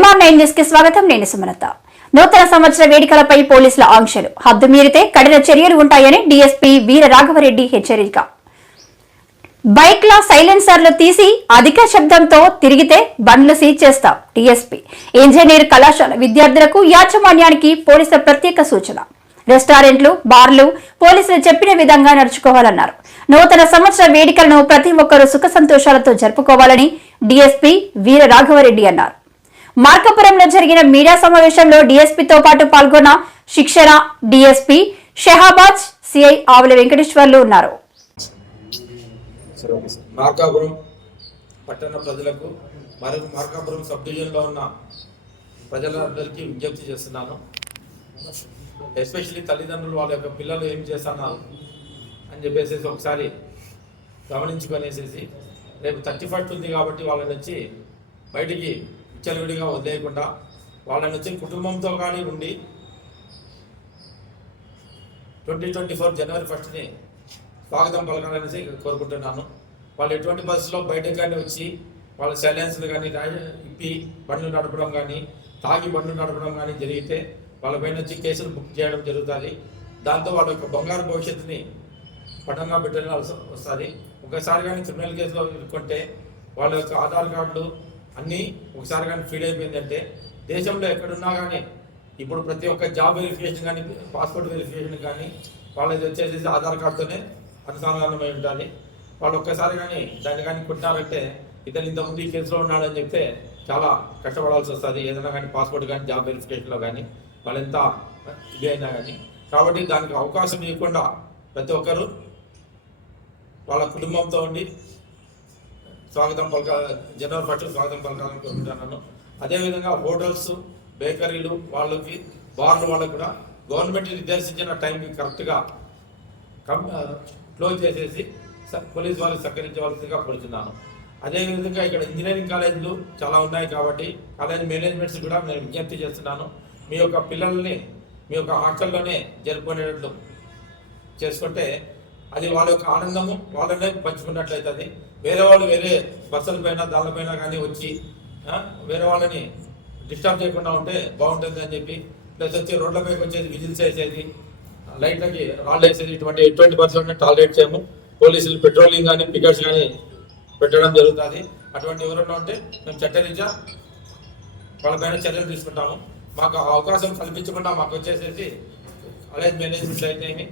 Nine న్యూస్కి స్వాగతం. నేను సుమలత. నూతన సంవత్సర వేడుకలపై పోలీసుల ఆంక్షలు. హద్దు మీరితే కఠిన చర్యలు ఉంటాయని డీఎస్పీ వీర రాఘవరెడ్డి హెచ్చరిక. బైక్ల సైలెన్సర్లు తీసి అధిక శబ్దంతో తిరిగితే బండ్లు సీజ్ చేస్తాం డీఎస్పీ. ఇంజనీర్ కళాశాల విద్యార్థులకు యాజమాన్యానికి పోలీసుల ప్రత్యేక సూచన. రెస్టారెంట్లు బార్లు పోలీసులు చెప్పిన విధంగా నడుచుకోవాలన్నారు. నూతన సంవత్సర వేడుకలను ప్రతి ఒక్కరూ సుఖ సంతోషాలతో జరుపుకోవాలని డీఎస్పీ వీర రాఘవరెడ్డి అన్నారు. మార్కపురంలో జరిగిన మీడియా సమావేశంలో డీఎస్పీతో పాటు పాల్గొన్న శిక్షణ డీఎస్పీ షెహాబాజ్ సిఐ ఆవుల వెంకటేశ్వర్లు ఉన్నారు. మార్కాపురం పట్టణ ప్రజలకు మరియు మార్కాపురం సబ్ డివిజన్లో ఉన్న ప్రజలందరికీ విజ్ఞప్తి చేస్తున్నాను. ఎస్పెషల్లీ తల్లిదండ్రులు వాళ్ళ యొక్క పిల్లలు ఏం చేస్తున్నారు అని చెప్పేసి ఒకసారి గమనించుకొనేసేసి రేపు థర్టీ ఫస్ట్ ఉంది కాబట్టి వాళ్ళని వచ్చి బయటికి విచ్చలవిడిగా వదిలేయకుండా వాళ్ళని వచ్చి కుటుంబంతో కానీ ఉండి ట్వంటీ ట్వంటీ ఫోర్ జనవరి ఫస్ట్ని స్వాగతం పలకాలనేసి కోరుకుంటున్నాను. వాళ్ళు ఎటువంటి బస్సులో బయటకు కానీ వచ్చి వాళ్ళ సైలెన్స్లు కానీ ఇప్పి బండ్లు నడపడం కానీ తాగి బండ్లు నడపడం కానీ జరిగితే వాళ్ళ పైన వచ్చి కేసులు బుక్ చేయడం జరుగుతుంది. దాంతో వాళ్ళ యొక్క బంగారు భవిష్యత్తుని పట్టంగా పెట్టాల్సి వస్తుంది. ఒకసారి కానీ క్రిమినల్ కేసులో ఇరుక్కుంటే వాళ్ళ యొక్క ఆధార్ కార్డులు అన్నీ ఒకసారి కానీ ఫీల్ అయిపోయిందంటే దేశంలో ఎక్కడున్నా కానీ ఇప్పుడు ప్రతి ఒక్క జాబ్ వెరిఫికేషన్ కానీ పాస్పోర్ట్ వెరిఫికేషన్ కానీ వాళ్ళది వచ్చేసి ఆధార్ కార్డుతోనే అనుసంధానమై ఉండాలి. వాళ్ళు ఒక్కసారి కానీ దాన్ని కానీ కొట్టినారంటే ఇతను ఇంతకుముందు ఈ కేసులో ఉన్నాడని చెప్తే చాలా కష్టపడాల్సి వస్తుంది. ఏదైనా కానీ పాస్పోర్ట్ కానీ జాబ్ వెరిఫికేషన్లో కానీ వాళ్ళు ఎంత ఇది అయినా కానీ. కాబట్టి దానికి అవకాశం ఇవ్వకుండా ప్రతి ఒక్కరు వాళ్ళ కుటుంబంతో ఉండి స్వాగతం పలక జనరల్ ఫస్ట్ స్వాగతం పలకాలని కోరుకుంటున్నాను. అదేవిధంగా హోటల్స్ బేకరీలు వాళ్ళకి బార్లు వాళ్ళకి కూడా గవర్నమెంట్ నిర్దేశించిన టైంకి కరెక్ట్గా కం క్లోజ్ చేసేసి పోలీస్ వాళ్ళు సహకరించవలసిందిగా కోరుతున్నాను అదేవిధంగా ఇక్కడ ఇంజనీరింగ్ కాలేజీలు చాలా ఉన్నాయి కాబట్టి కాలేజ్ మేనేజ్మెంట్స్ కూడా నేను విజ్ఞప్తి చేస్తున్నాను. మీ యొక్క పిల్లల్ని మీ యొక్క హాస్టల్లోనే జరుపుకునేటట్లు చేసుకుంటే అది వాళ్ళ యొక్క ఆనందము వాళ్ళనే పంచుకున్నట్లయితుంది. వేరే వాళ్ళు వేరే బస్సుల పైన దానిపైన కానీ వచ్చి వేరే వాళ్ళని డిస్టర్బ్ చేయకుండా ఉంటే బాగుంటుంది అని చెప్పి ప్లస్ వచ్చి రోడ్లపైకి వచ్చేది విజిల్స్ వేసేది లైట్లకి రాళ్ళు వేసేది ఇటువంటి ఎటువంటి బస్సులను టాలరేట్ చేయము. పోలీసులు పెట్రోలింగ్ కానీ పికెట్స్ కానీ పెట్టడం జరుగుతుంది. అటువంటి ఎవరైనా ఉంటే మేము చట్టరీత్యా వాళ్ళపైన చర్యలు తీసుకుంటాము. మాకు ఆ అవకాశం కల్పించకుండా మాకు వచ్చేసేసి కాలేజ్ మేనేజ్మెంట్ అయితే